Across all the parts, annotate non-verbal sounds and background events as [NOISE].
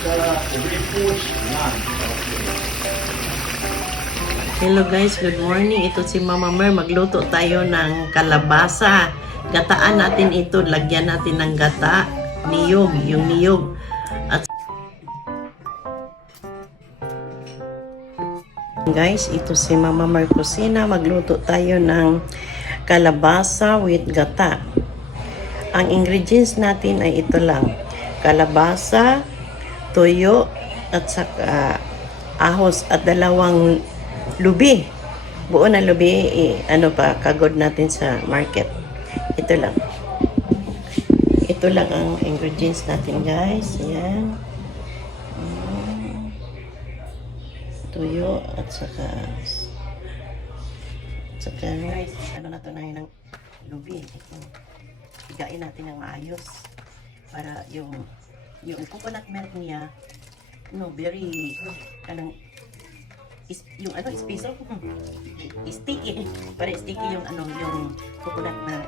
Hello guys, good morning. Ito si Mama Mer. Magluto tayo ng kalabasa. Gataan natin ito. Lagyan natin ng gata. Niyog, yung niyog. At guys, ito si Mama Mer Kusina. Magluto tayo ng kalabasa with gata. Ang ingredients natin ay ito lang. Kalabasa, tuyo, at saka ahos at dalawang lubi. Buo na lubi, eh, ano pa, kagod natin sa market. Ito lang. Ito lang ang ingredients natin, guys. Ayan. Mm. Tuyo at saka saka guys, ano na to na yun ng lubi. Higain natin ng maayos para yung yung coconut milk niya no very kanang is, yung ano espeso [LAUGHS] sticky. Para sticky yung ano yung coconut na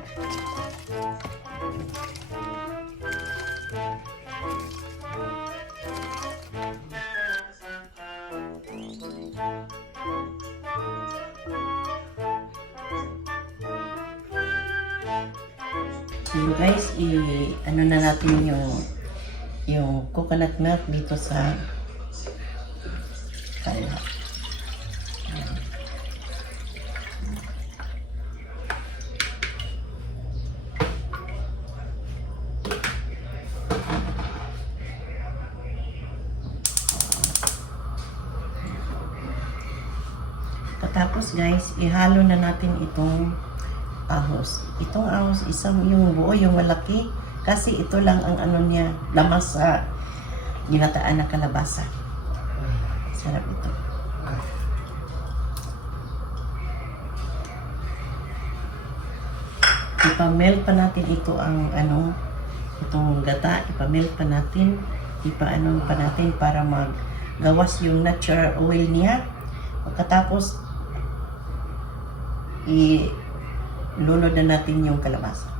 So guys, i ano na natin yung yung coconut milk dito sa kala. Tapos guys, ihalo na natin itong ahos. Itong ahos, isang yung buo, yung malaki. Kasi ito lang ang ano niya, lamas sa ginataan na kalabasa. Sarap ito. Ipamel pa natin ito ang ano, itong gata, ipamel pa natin, ipaano pa natin para maggawas yung natural oil niya. Pagkatapos, i lulod na natin yung kalabasa.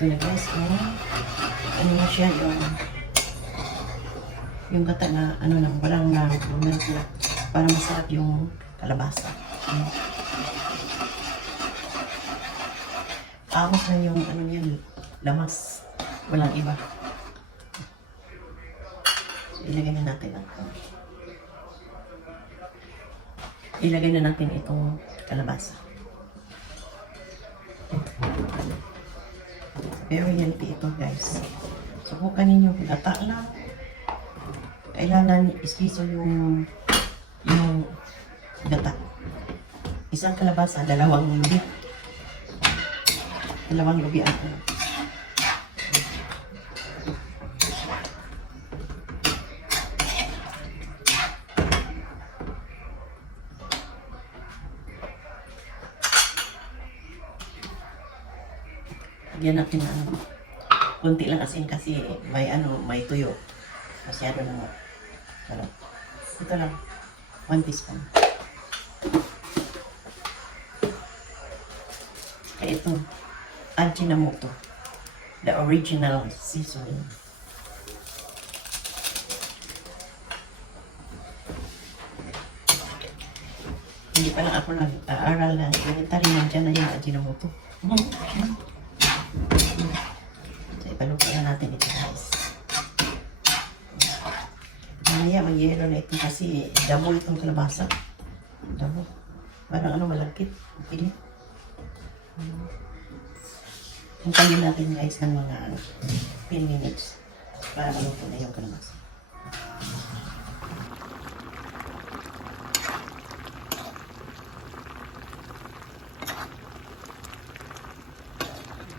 Ito na guys, oh. Ano na siya yung yung gata na ano na walang na milk na para masarap yung kalabasa. Mm. Ahos na yung ano niya, lamas. Walang iba. Ilagay na natin ang ilagay na natin itong kalabasa. Very healthy ito guys. Subukan ninyo gata lang. Kailangan ispiso yung yung gata. Isang kalabasa, dalawang lubi. Dalawang lubi ang ano. Lagyan natin ng ano, kunti lang asin kasi may ano, may tuyo. Masyado na sarap. Ito lang, one teaspoon. Kaya ito, Ajinomoto. The original seasoning. Hindi pa lang ako nag-aaral na elementary nandiyan na yung Ajinomoto. So, ipaluto na natin ito guys. Mamaya mag-yelo na ito kasi damo itong kalabasa. Damo. Parang ano malagkit. Pili. Hintayin natin guys ng mga ano, 10 minutes para maluto na yung kalabasa.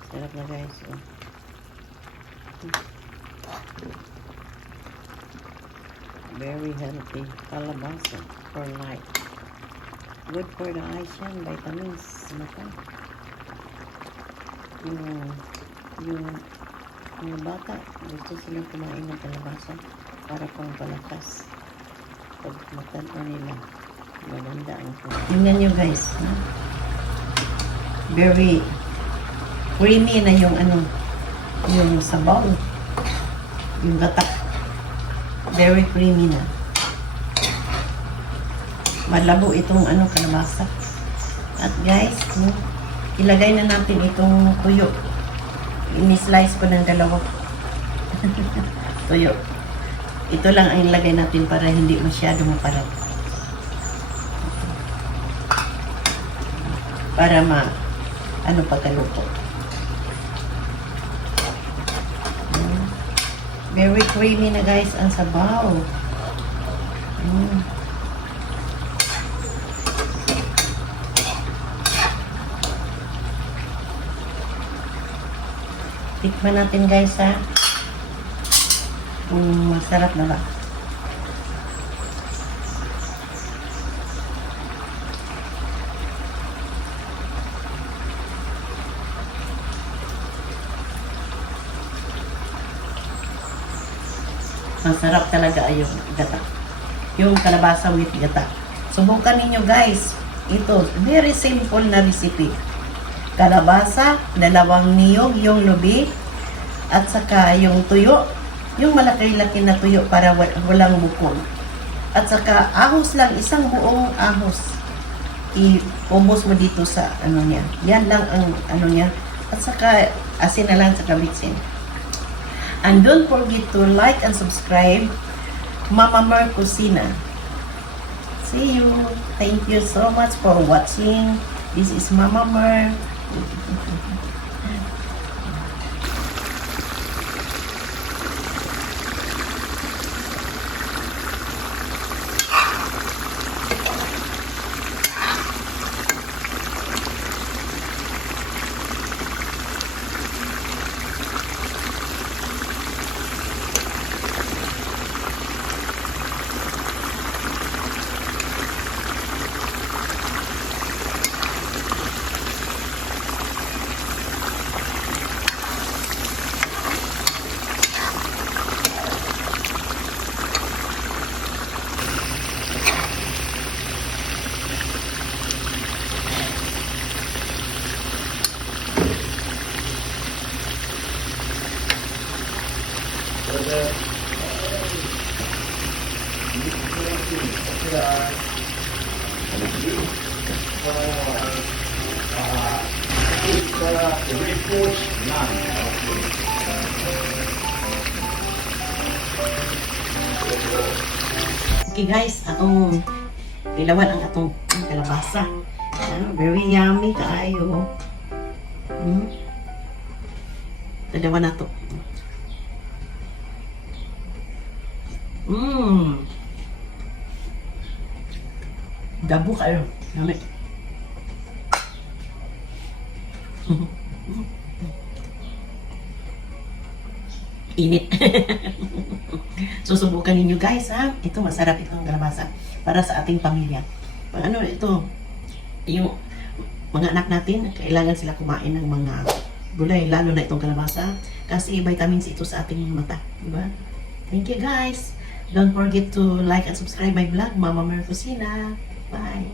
Sarap na guys. Oh. Very healthy kalabasa for life. Good for the eyes yan, vitamins, mata. Yung, yung mga bata, gusto silang kumain ng kalabasa para pang palakas. Pag matanda nila, Maganda ang Tingnan nyo guys. ha? Very creamy na yung ano, yung sabaw. Yung gata. Very creamy na. Malabo itong ano, kalabasa. At guys, hmm, ilagay na natin itong tuyo. Ini-slice ko ng dalawa. [LAUGHS] tuyo. Ito lang ang ilagay natin para hindi masyado mapalat. Para ma ano pagkaluto. Very creamy na guys ang sabaw. Mm. Tikman natin guys ha. Kung masarap na ba. Masarap talaga ay yung gata. Yung kalabasa with gata. Subukan ninyo guys. Ito, very simple na recipe. Kalabasa, dalawang niyog, yung lubi, at saka yung tuyo. Yung malaki-laki na tuyo para wa- walang bukol. At saka ahos lang, isang buong ahos. I-ubos mo dito sa ano niya. Yan lang ang ano niya. At saka asin na lang sa kabitsin. And don't forget to like and subscribe Mama Mer Kusina. See you. Thank you so much for watching. This is Mama Mer. [LAUGHS] Okay guys, atong ilawan ang atong kalabasa. Ah, very yummy kaayo. Hmm. Dalawa na to. Mmm. Dabo kayo. Yummy. Init. [LAUGHS] Susubukan ninyo guys ha. Ito masarap itong kalabasa para sa ating pamilya. Ano ito? Yung mga anak natin, kailangan sila kumain ng mga gulay, lalo na itong kalabasa kasi vitamins ito sa ating mata. Diba? Thank you guys. Don't forget to like and subscribe my vlog, Mama Mer Kusina. Bye.